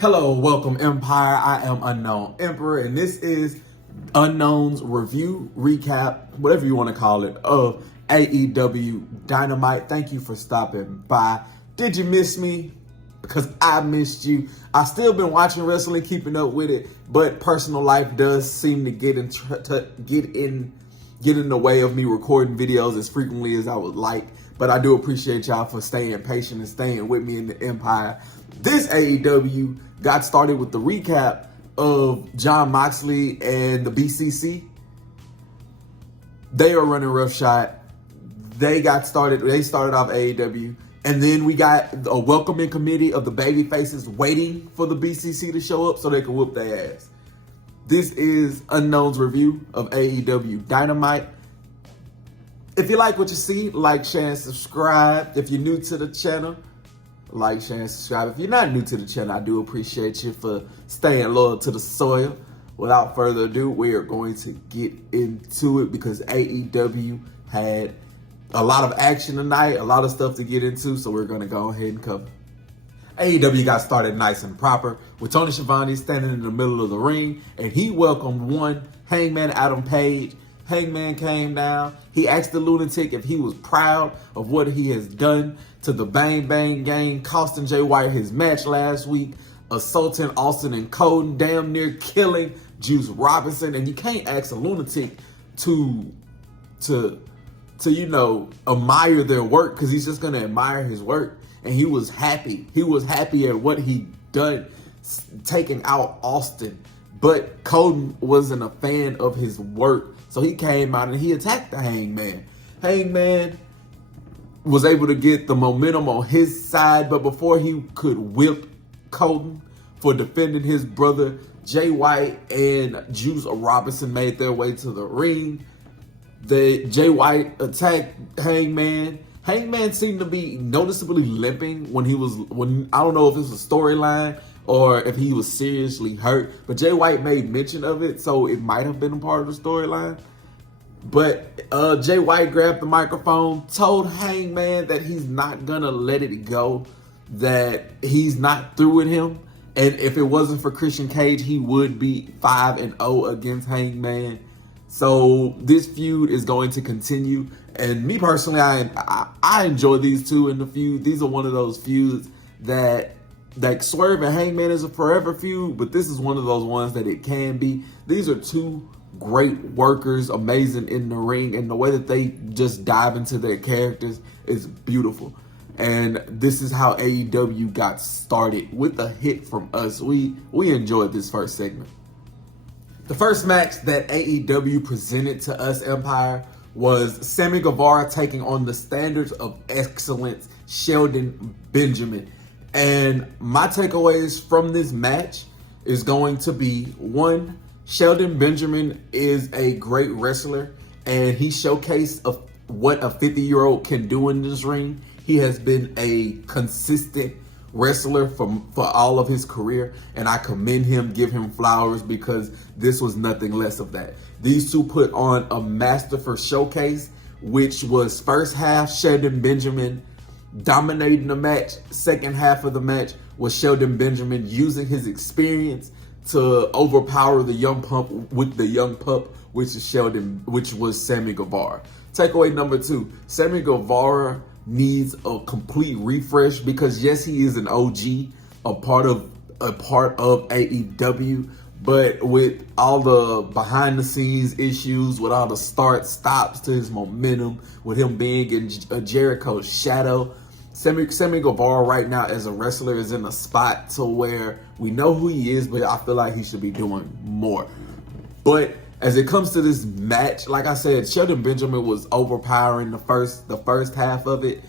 Hello, welcome Empire. I am Unknown Emperor, and this is Unknown's review, recap, whatever you want to call it, of AEW Dynamite. Thank you for stopping by. Did you miss me? Because I missed you. I still been watching wrestling, keeping up with it, but personal life does seem to get in the way of me recording videos as frequently as I would like. But I do appreciate y'all for staying patient and staying with me in the Empire. This AEW got started with the recap of Jon Moxley and the BCC. They are running roughshod. They started off AEW. And then we got a welcoming committee of the baby faces waiting for the BCC to show up so they can whoop their ass. This is Unknown's review of AEW Dynamite. If you like what you see, like, share, and subscribe. If you're new to the channel, like, share, and subscribe. If you're not new to the channel, I do appreciate you for staying loyal to the soil. Without further ado, we are going to get into it because AEW had a lot of action tonight, a lot of stuff to get into, so we're going to go ahead and cover. AEW got started nice and proper with Tony Schiavone standing in the middle of the ring, and he welcomed one Hangman Adam Page. Hangman came down. He asked the lunatic if he was proud of what he has done to the Bang Bang Gang, costing Jay White his match last week, assaulting Austin and Colton, damn near killing Juice Robinson. And you can't ask a lunatic to admire their work, because he's just gonna admire his work. And he was happy. He was happy at what he done, taking out Austin. But Colton wasn't a fan of his work, so he came out and he attacked the Hangman. Hangman was able to get the momentum on his side, but before he could whip Colton for defending his brother, Jay White and Juice Robinson made their way to the ring. Jay White attacked Hangman. Hangman seemed to be noticeably limping when I don't know if this was a storyline or if he was seriously hurt, but Jay White made mention of it, so it might have been a part of the storyline. But Jay White grabbed the microphone, told Hangman that he's not gonna let it go, that he's not through with him, and if it wasn't for Christian Cage, he would be 5-0 against Hangman. So this feud is going to continue, and me personally, I enjoy these two in the feud. These are one of those feuds that Swerve and Hangman is a forever feud, but this is one of those ones that it can be. These are two great workers, amazing in the ring, and the way that they just dive into their characters is beautiful. And this is how AEW got started, with a hit from us. We enjoyed this first segment. The first match that AEW presented to us, Empire, was Sammy Guevara taking on the Standards of Excellence, Shelton Benjamin. And my takeaways from this match is going to be, one, Shelton Benjamin is a great wrestler, and he showcased what a 50-year-old can do in this ring. He has been a consistent wrestler for all of his career, and I commend him, give him flowers, because this was nothing less of that. These two put on a masterful showcase, which was first half Shelton Benjamin dominating the match. Second half of the match was Shelton Benjamin using his experience to overpower the young pup with the young pup, which was Sammy Guevara. Takeaway number two, Sammy Guevara needs a complete refresh, because yes, he is an OG, a part of AEW, but with all the behind the scenes issues, with all the stops to his momentum, with him being in Jericho's shadow, Sammy Guevara right now as a wrestler is in a spot to where we know who he is, but I feel like he should be doing more. But as it comes to this match, like I said, Shelton Benjamin was overpowering the first half of it,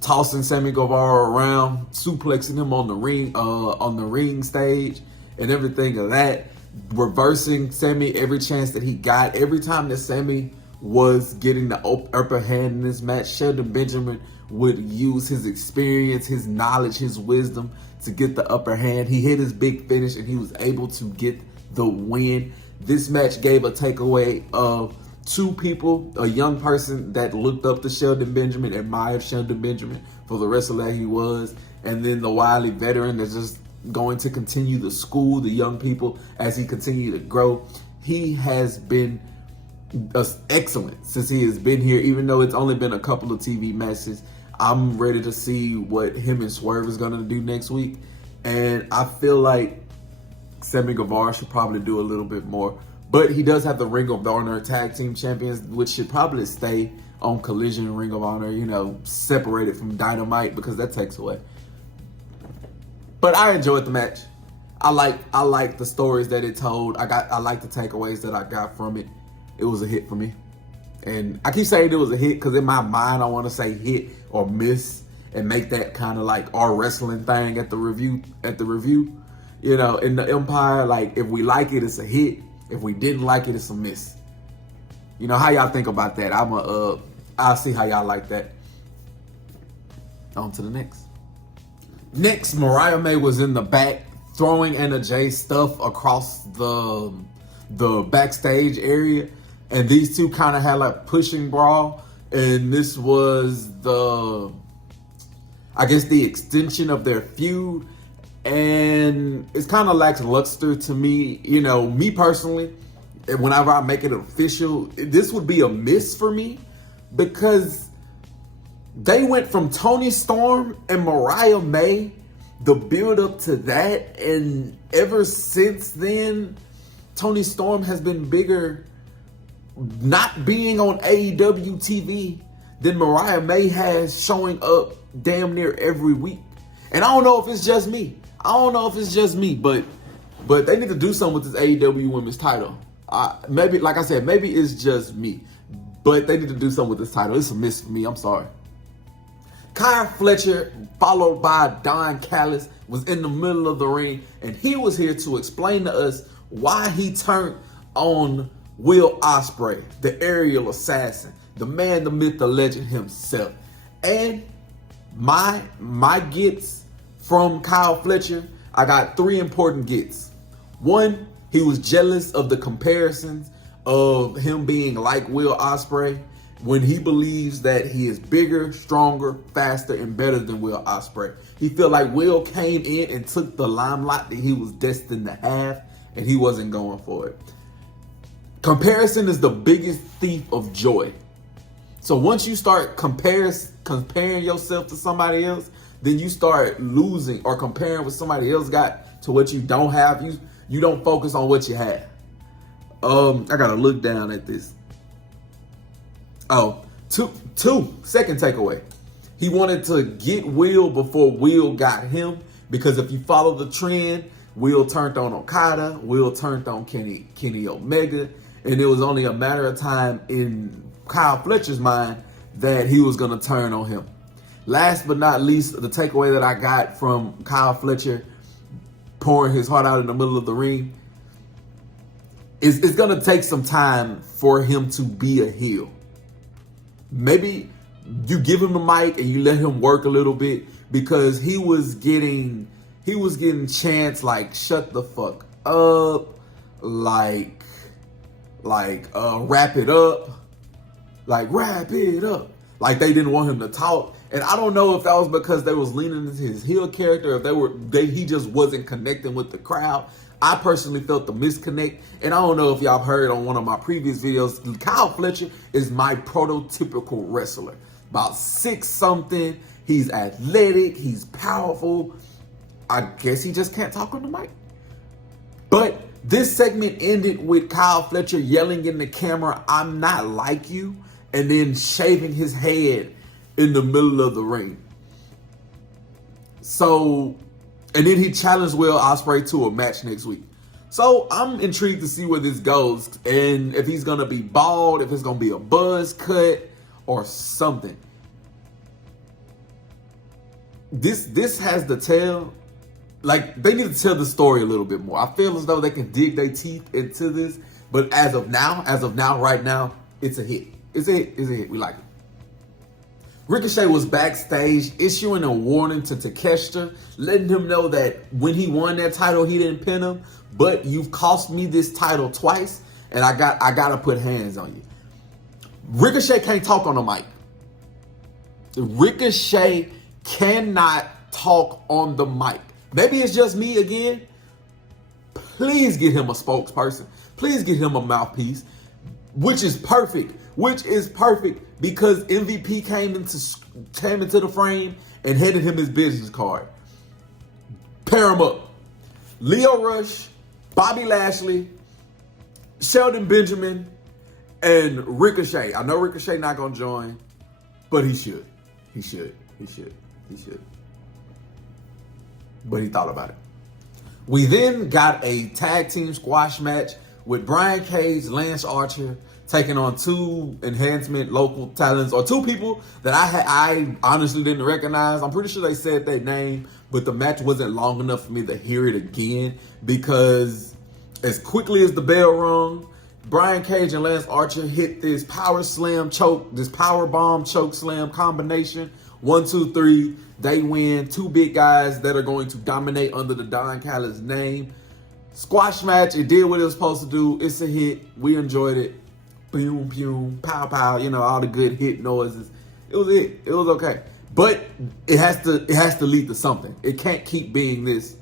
tossing Sammy Guevara around, suplexing him on the ring stage and everything of that, reversing Sammy every chance that he got. Every time that Sammy was getting the upper hand in this match, Shelton Benjamin would use his experience, his knowledge, his wisdom to get the upper hand. He hit his big finish and he was able to get the win. This match gave a takeaway of two people, a young person that looked up to Shelton Benjamin, admired Shelton Benjamin for the wrestler that he was, and then the wily veteran that just going to continue to school the young people as he continues to grow. He has been excellent since he has been here, even though it's only been a couple of TV matches. I'm ready to see what him and Swerve is going to do next week. And I feel like Sammy Guevara should probably do a little bit more. But he does have the Ring of Honor Tag Team Champions, which should probably stay on Collision Ring of Honor, you know, separated from Dynamite, because that takes away. But I enjoyed the match. I like the stories that it told. I like the takeaways that I got from it. It was a hit for me. And I keep saying it was a hit because in my mind I want to say hit or miss and make that kind of like our wrestling thing at the review. You know, in the Empire, like if we like it, it's a hit. If we didn't like it, it's a miss. You know, how y'all think about that? I'll see how y'all like that. On to the next. Next, Mariah May was in the back throwing Anna Jay stuff across the backstage area. And these two kind of had like pushing brawl. And this was the extension of their feud. And it's kind of lackluster to me. You know, me personally, whenever I make it official, this would be a miss for me. Because they went from Toni Storm and Mariah May, the build up to that. And ever since then, Toni Storm has been bigger not being on AEW TV than Mariah May has, showing up damn near every week. And I don't know if it's just me. But they need to do something with this AEW Women's title. Maybe, like I said, maybe it's just me. But they need to do something with this title. It's a miss for me. I'm sorry. Kyle Fletcher, followed by Don Callis, was in the middle of the ring. And he was here to explain to us why he turned on Will Ospreay, the aerial assassin, the man, the myth, the legend himself. And my gets from Kyle Fletcher, I got 3 important gets. 1, he was jealous of the comparisons of him being like Will Ospreay when he believes that he is bigger, stronger, faster, and better than Will Ospreay. He felt like Will came in and took the limelight that he was destined to have, and he wasn't going for it. Comparison is the biggest thief of joy. So once you start comparing yourself to somebody else, then you start losing, or comparing what somebody else got to what you don't have. You don't focus on what you have. I gotta look down at this. Second takeaway. He wanted to get Will before Will got him, because if you follow the trend, Will turned on Okada, Will turned on Kenny Omega, and it was only a matter of time in Kyle Fletcher's mind that he was going to turn on him. Last but not least, the takeaway that I got from Kyle Fletcher pouring his heart out in the middle of the ring is it's going to take some time for him to be a heel. Maybe you give him the mic and you let him work a little bit, because he was getting chants like "shut the fuck up," like wrap it up, like they didn't want him to talk. And I don't know if that was because they was leaning into his heel character, if he just wasn't connecting with the crowd. I personally felt the misconnect, and I don't know if y'all heard on one of my previous videos, Kyle Fletcher is my prototypical wrestler. About 6'something, he's athletic, he's powerful. I guess he just can't talk on the mic. But this segment ended with Kyle Fletcher yelling in the camera, "I'm not like you," and then shaving his head in the middle of the ring. So, and then he challenged Will Ospreay to a match next week. So I'm intrigued to see where this goes, and if he's gonna be bald, if it's gonna be a buzz cut or something. This has to tell, like, they need to tell the story a little bit more. I feel as though they can dig their teeth into this, but as of now, right now, it's a hit. It's a hit. We like it. Ricochet was backstage issuing a warning to Takeshita, letting him know that when he won that title, he didn't pin him, but you've cost me this title twice, and I gotta put hands on you. Ricochet can't talk on the mic. Ricochet cannot talk on the mic. Maybe it's just me again. Please get him a spokesperson. Please get him a mouthpiece, which is perfect. Which is perfect because MVP came into the frame and handed him his business card. Pair him up. Lio Rush, Bobby Lashley, Sheldon Benjamin, and Ricochet. I know Ricochet not gonna join, but he should. He should. But he thought about it. We then got a tag team squash match with Brian Cage, Lance Archer, taking on two enhancement local talents, or two people that I honestly didn't recognize. I'm pretty sure they said their name, but the match wasn't long enough for me to hear it again, because as quickly as the bell rung, Brian Cage and Lance Archer hit this power slam choke, this power bomb choke slam combination. 1, 2, 3. They win. Two big guys that are going to dominate under the Don Callis name. Squash match. It did what it was supposed to do. It's a hit. We enjoyed it. Boom, boom, pow, pow. You know, all the good hit noises. It was it. It was okay. But it has to lead to something. It can't keep being this,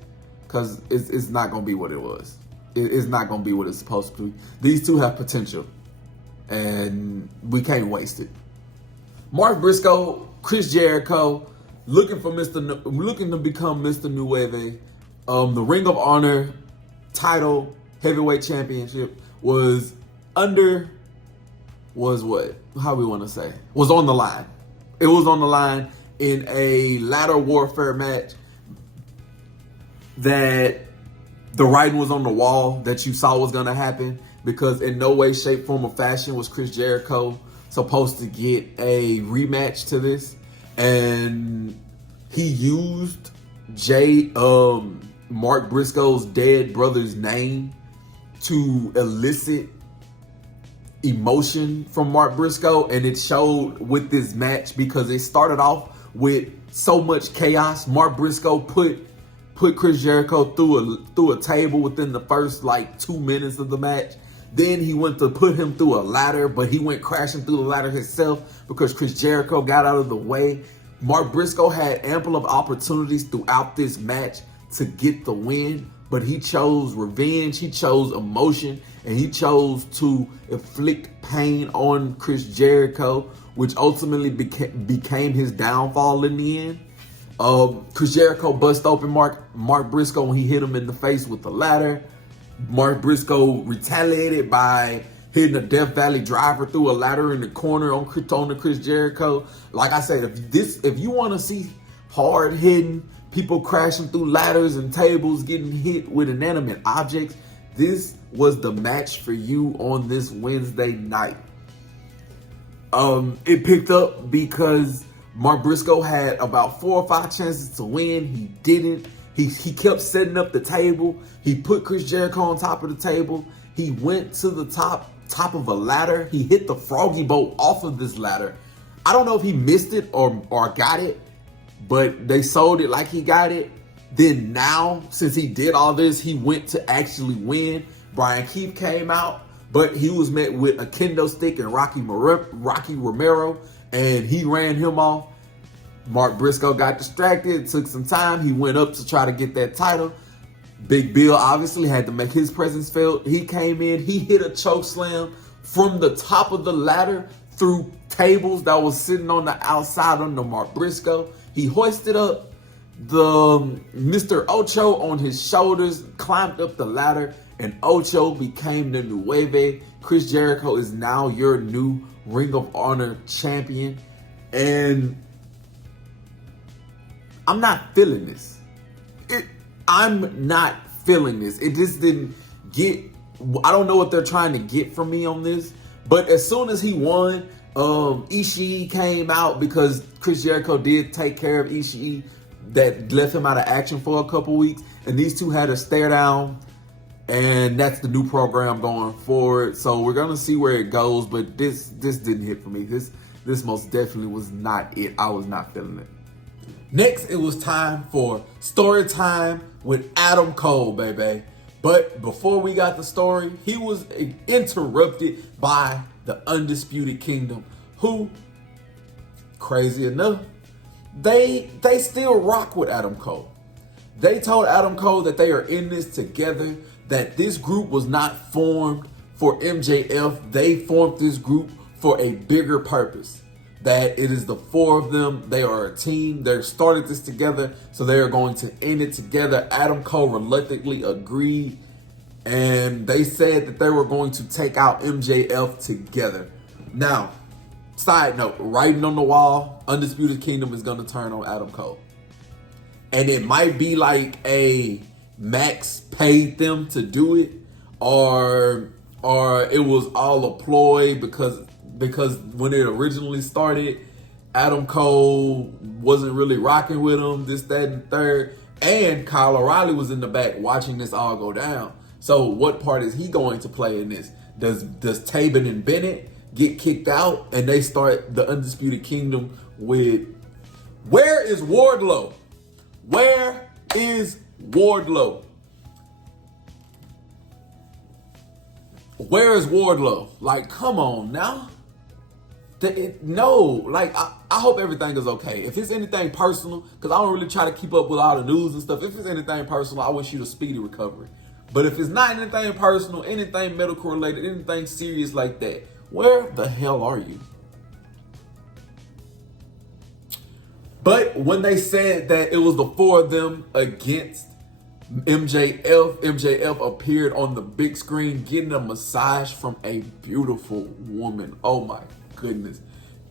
because it's not going to be what it was. It's not going to be what it's supposed to be. These two have potential, and we can't waste it. Mark Briscoe, Chris Jericho, looking to become Mr. Nueve. The Ring of Honor title, heavyweight championship was on the line. It was on the line in a ladder warfare match that the writing was on the wall that you saw was going to happen, because in no way, shape, form, or fashion was Chris Jericho supposed to get a rematch to this. And he used Mark Briscoe's dead brother's name to elicit emotion from Mark Briscoe, and it showed with this match, because it started off with so much chaos. Mark Briscoe put Chris Jericho through a table within the first 2 minutes of the match. Then he went to put him through a ladder, but he went crashing through the ladder himself because Chris Jericho got out of the way. Mark Briscoe had ample of opportunities throughout this match to get the win, but he chose revenge, he chose emotion, and he chose to inflict pain on Chris Jericho, which ultimately became his downfall in the end. Chris Jericho bust open Mark Briscoe when he hit him in the face with the ladder. Mark Briscoe retaliated by hitting a Death Valley driver through a ladder in the corner on the Chris Jericho. Like I said, if you want to see hard hitting, people crashing through ladders and tables, getting hit with inanimate objects, this was the match for you on this Wednesday night. It picked up because Mark Briscoe had about 4 or 5 chances to win. He didn't. He kept setting up the table. He put Chris Jericho on top of the table. He went to the top of a ladder. He hit the froggy boat off of this ladder. I don't know if he missed it or got it, but they sold it like he got it. Then now, since he did all this, he went to actually win. Brian Keith came out, but he was met with a kendo stick and Rocky Romero, and he ran him off. Mark Briscoe got distracted. It took some time. He went up to try to get that title. Big Bill obviously had to make his presence felt. He came in. He hit a choke slam from the top of the ladder through tables that was sitting on the outside under Mark Briscoe. He hoisted up the Mr. Ocho on his shoulders, climbed up the ladder, and Ocho became the Nueve. Chris Jericho is now your new Ring of Honor champion. And I'm not feeling this. I'm not feeling this. It just didn't get, I don't know what they're trying to get from me on this. But as soon as he won, Ishii came out because Chris Jericho did take care of Ishii. That left him out of action for a couple weeks. And these two had a stare down. And that's the new program going forward. So we're going to see where it goes. But this didn't hit for me. This most definitely was not it. I was not feeling it. Next, it was time for story time with Adam Cole, baby. But before we got the story, he was interrupted by the Undisputed Kingdom, who, crazy enough, they still rock with Adam Cole. They told Adam Cole that they are in this together, that this group was not formed for MJF. They formed this group for a bigger purpose. That it is the four of them. They are a team. They started this together, so they are going to end it together. Adam Cole reluctantly agreed, and they said that they were going to take out MJF together. Now, side note, writing on the wall, Undisputed Kingdom is going to turn on Adam Cole. And it might be like a Max paid them to do it, or it was all a ploy because when it originally started, Adam Cole wasn't really rocking with him, this, that, and third. And Kyle O'Reilly was in the back watching this all go down. So what part is he going to play in this? Does Taven and Bennett get kicked out and they start the Undisputed Kingdom with, where is Wardlow? Where is Wardlow? Where is Wardlow? Like, come on now. I hope everything is okay. If it's anything personal, because I don't really try to keep up with all the news and stuff. If it's anything personal, I wish you a speedy recovery. But if it's not anything personal, anything medical related, anything serious like that, where the hell are you? But when they said that it was the four of them against MJF appeared on the big screen getting a massage from a beautiful woman. Oh my goodness.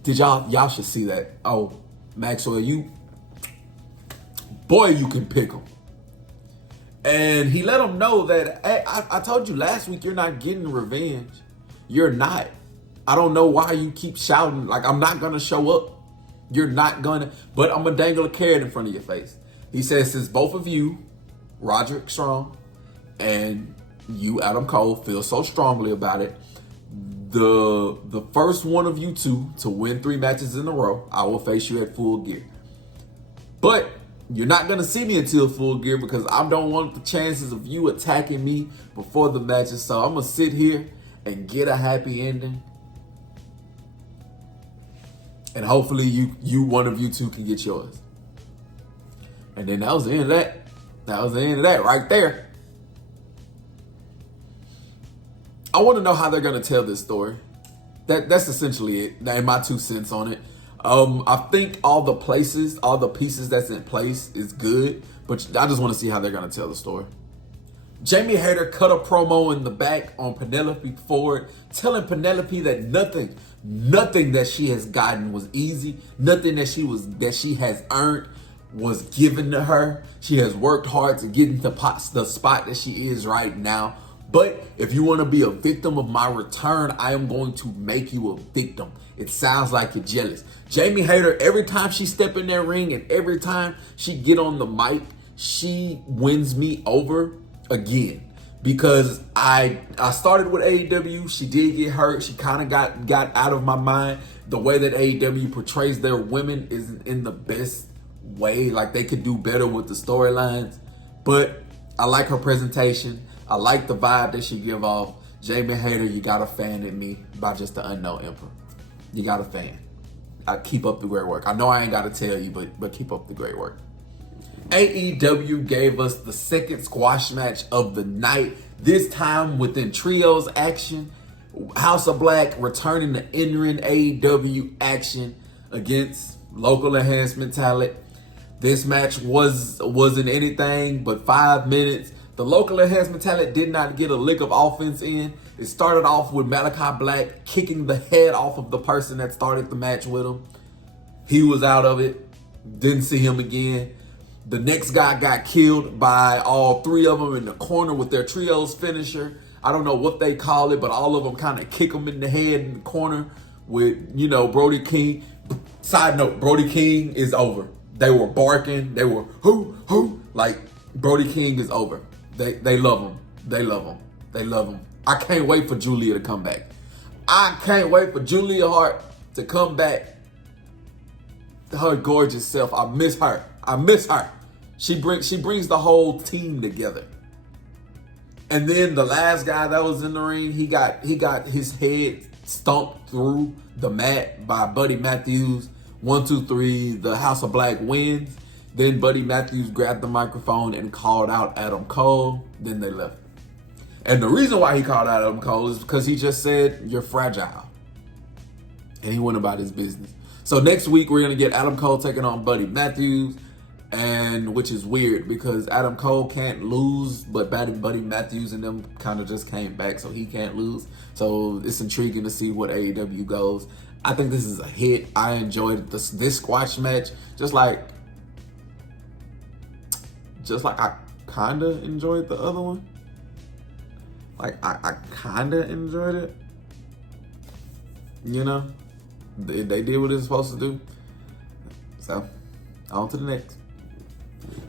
Did y'all should see that. Oh, Maxwell, you can pick him. And he let him know that, hey, I told you last week, you're not getting revenge. You're not. I don't know why you keep shouting, like, I'm not going to show up. You're not going to, but I'm going to dangle a carrot in front of your face. He says, since both of you, Roderick Strong and you, Adam Cole, feel so strongly about it, the first one of you two to win 3 matches in a row, I will face you at Full Gear. But you're not going to see me until Full Gear because I don't want the chances of you attacking me before the matches. So I'm going to sit here and get a happy ending. And hopefully you one of you two can get yours. And then that was the end of that. That was the end of that right there. I want to know how they're going to tell this story. That's essentially it. And my 2 cents on it. I think all the pieces that's in place is good. But I just want to see how they're going to tell the story. Jamie Hayter cut a promo in the back on Penelope Ford, telling Penelope that nothing that she has gotten was easy. Nothing that she has earned was given to her. She has worked hard to get into the spot that she is right now. But if you want to be a victim of my return, I am going to make you a victim. It sounds like you're jealous. Jamie Hayter, every time she step in that ring and every time she get on the mic, she wins me over again. Because I started with AEW, she did get hurt. She kind of got out of my mind. The way that AEW portrays their women isn't in the best way. Like, they could do better with the storylines. But I like her presentation. I like the vibe that she give off. Jamie Hayter, you got a fan in me by just the unknown emperor. You got a fan. I keep up the great work. I know I ain't got to tell you, but keep up the great work. AEW gave us the second squash match of the night. This time within trios action. House of Black returning to in-ring AEW action against local enhancement talent. This match wasn't anything but 5 minutes. The local enhancement talent did not get a lick of offense in. It started off with Malachi Black kicking the head off of the person that started the match with him. He was out of it. Didn't see him again. The next guy got killed by all 3 of them in the corner with their trios finisher. I don't know what they call it, but all of them kind of kick him in the head in the corner with, Brody King. Side note, Brody King is over. They were barking. They were, who? Like, Brody King is over. They love him. They love him. They love him. I can't wait for Julia to come back. I can't wait for Julia Hart to come back. Her gorgeous self. I miss her. She brings the whole team together. And then the last guy that was in the ring, he got his head stomped through the mat by Buddy Matthews. 1, 2, 3. The House of Black wins. Then Buddy Matthews grabbed the microphone and called out Adam Cole. Then they left. And the reason why he called out Adam Cole is because he just said, "You're fragile." And he went about his business. So next week, we're going to get Adam Cole taking on Buddy Matthews. And which is weird because Adam Cole can't lose, but Buddy Matthews and them kind of just came back, so he can't lose. So it's intriguing to see what AEW goes. I think this is a hit. I enjoyed this squash match, just like I kind of enjoyed the other one. Like I kind of enjoyed it. You know, they did what they're supposed to do. So on to the next.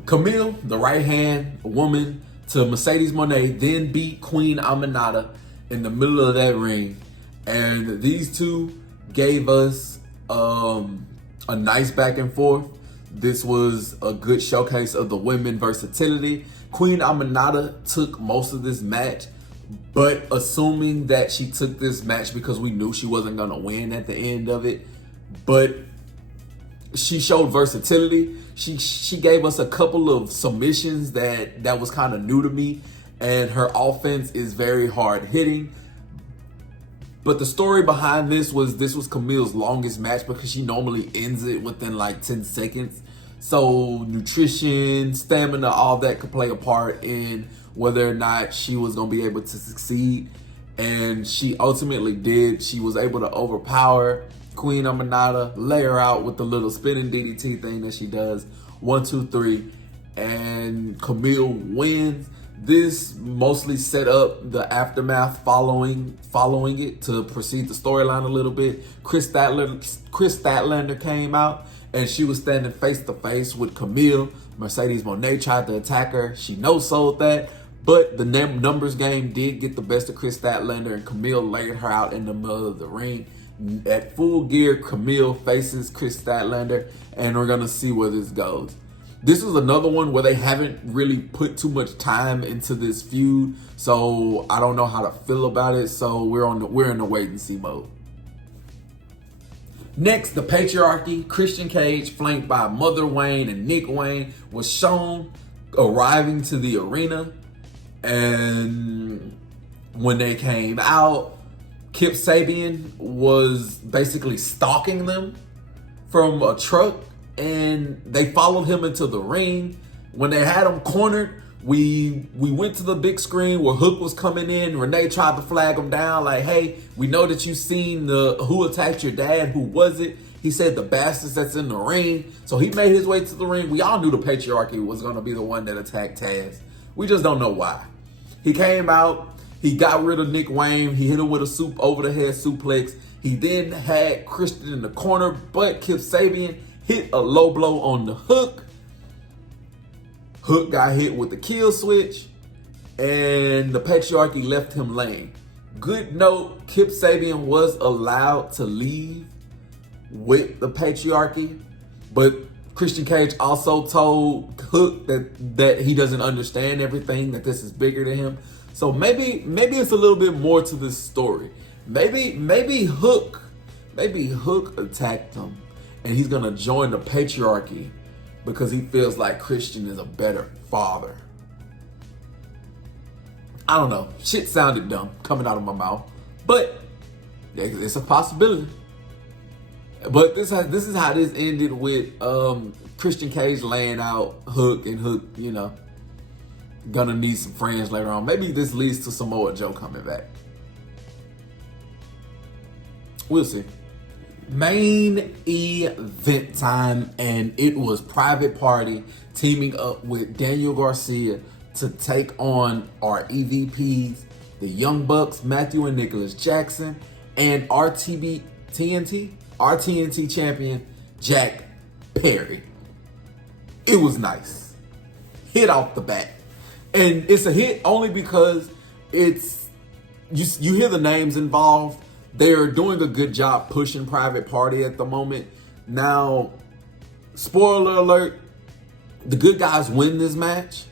Camille, the right-hand woman to Mercedes Moné, then beat Queen Aminata in the middle of that ring. And these two gave us a nice back and forth. This was a good showcase of the women versatility. Queen Aminata took most of this match, but assuming that she took this match because we knew she wasn't going to win at the end of it. But she showed versatility. She gave us a couple of submissions that was kind of new to me, and her offense is very hard hitting. But the story behind this was Camille's longest match because she normally ends it within like 10 seconds. So nutrition, stamina, all that could play a part in whether or not she was going to be able to succeed. And she ultimately did. She was able to overpower Queen Aminata, lay her out with the little spinning DDT thing that she does. 1, 2, 3, and Camille wins. This mostly set up the aftermath following it to proceed the storyline a little bit. Chris Statlander came out and she was standing face to face with Camille. Mercedes Moné tried to attack her. She no-sold that, but the numbers game did get the best of Chris Statlander, and Camille laid her out in the middle of the ring. At Full Gear, Camille faces Chris Statlander, and we're going to see where this goes. This was another one where they haven't really put too much time into this feud, so I don't know how to feel about it. So we're in the wait and see mode. Next, the Patriarchy, Christian Cage, flanked by Mother Wayne and Nick Wayne, was shown arriving to the arena, and when they came out, Kip Sabian was basically stalking them from a truck, and they followed him into the ring. When they had him cornered, we went to the big screen where Hook was coming in. Renee tried to flag him down like, "Hey, we know that you seen the Who Attacked Your Dad. Who was it?" He said, "The bastards that's in the ring." So he made his way to the ring. We all knew the Patriarchy was going to be the one that attacked Taz. We just don't know why. He came out. He got rid of Nick Wayne. He hit him with a over-the-head suplex. He then had Christian in the corner, but Kip Sabian hit a low blow on the Hook. Hook got hit with the kill switch, and the Patriarchy left him laying. Good note, Kip Sabian was allowed to leave with the Patriarchy, but Christian Cage also told Hook that he doesn't understand everything, that this is bigger than him. So maybe it's a little bit more to this story. Maybe Hook attacked him, and he's gonna join the Patriarchy because he feels like Christian is a better father. I don't know. Shit sounded dumb coming out of my mouth, but it's a possibility. But this is how this ended with Christian Cage laying out Hook, and Hook, gonna need some friends later on. Maybe this leads to Samoa Joe coming back. We'll see. Main event time, and it was Private Party teaming up with Daniel Garcia to take on our EVPs, the Young Bucks, Matthew and Nicholas Jackson, and our TNT champion, Jack Perry. It was nice. Hit off the bat. And it's a hit only because you hear the names involved. They're doing a good job pushing Private Party at the moment. Now, spoiler alert, the good guys win this match.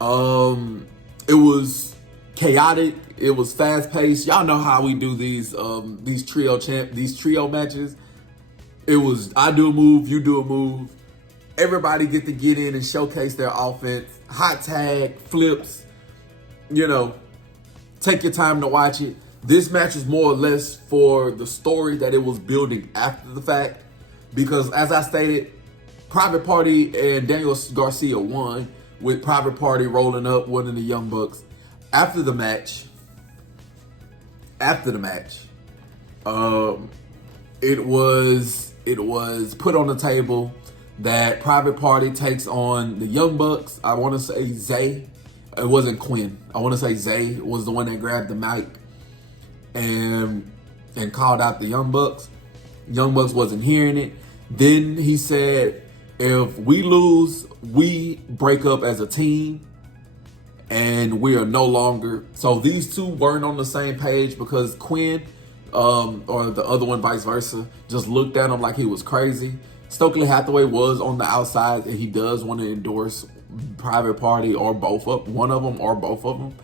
It was chaotic. It was fast paced. Y'all know how we do these trio matches. It was I do a move, you do a move. Everybody get in and showcase their offense. Hot tag, flips, take your time to watch it. This match is more or less for the story that it was building after the fact. Because as I stated, Private Party and Daniel Garcia won, with Private Party rolling up, winning the Young Bucks. After the match, it was put on the table that Private Party takes on the Young Bucks. I want to say Zay. It wasn't Quinn. I want to say Zay was the one that grabbed the mic and called out the Young Bucks. Young Bucks wasn't hearing it. Then he said, if we lose, we break up as a team and we are no longer. So these two weren't on the same page because Quinn, or the other one, vice versa, just looked at him like he was crazy. Stokely Hathaway was on the outside, and he does want to endorse Private Party or one of them or both of them.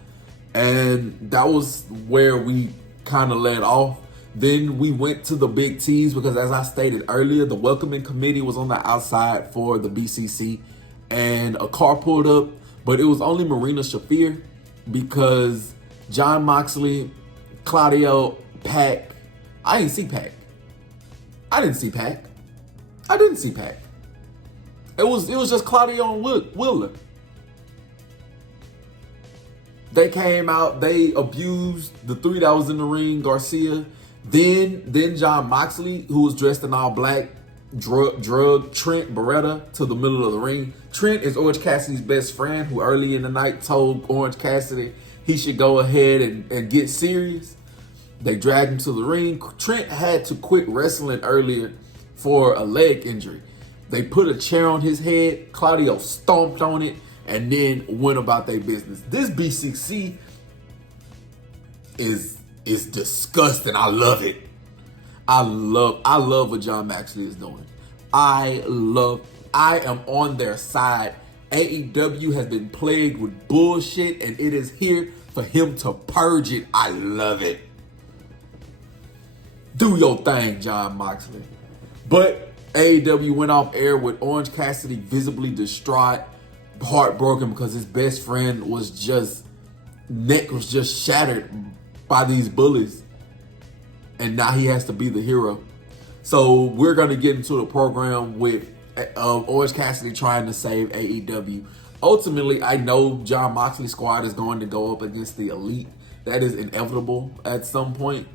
And that was where we kind of led off. Then we went to the big T's because, as I stated earlier, the welcoming committee was on the outside for the BCC, and a car pulled up, but it was only Marina Shafir because Jon Moxley, Claudio, Pac. I didn't see Pac. It was just Claudio and Wheeler. They came out, they abused the three that was in the ring, Garcia. Then Jon Moxley, who was dressed in all black, drug Trent Beretta to the middle of the ring. Trent is Orange Cassidy's best friend, who early in the night told Orange Cassidy he should go ahead and get serious. They dragged him to the ring. Trent had to quit wrestling earlier for a leg injury. They put a chair on his head. Claudio stomped on it and then went about their business. This BCC is disgusting. I love it. I love what Jon Moxley is doing. I am on their side. AEW has been plagued with bullshit, and it is here for him to purge it. I love it. Do your thing, Jon Moxley. But AEW went off air with Orange Cassidy visibly distraught, heartbroken because his best friend neck was just shattered by these bullies, and now he has to be the hero. So we're going to get into the program with Orange Cassidy trying to save AEW. Ultimately, I know Jon Moxley's squad is going to go up against the Elite. That is inevitable at some point.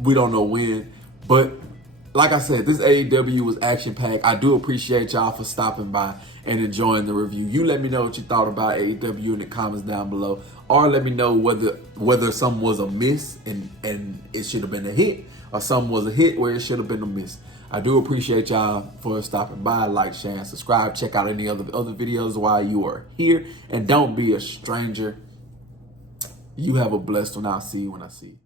We don't know when, but like I said, this AEW was action-packed. I do appreciate y'all for stopping by and enjoying the review. You let me know what you thought about AEW in the comments down below, or let me know whether some was a miss and it should have been a hit, or some was a hit where it should have been a miss. I do appreciate y'all for stopping by. Like, share, and subscribe. Check out any other videos while you are here, and don't be a stranger. You have a blessed one. I'll see you when I see you.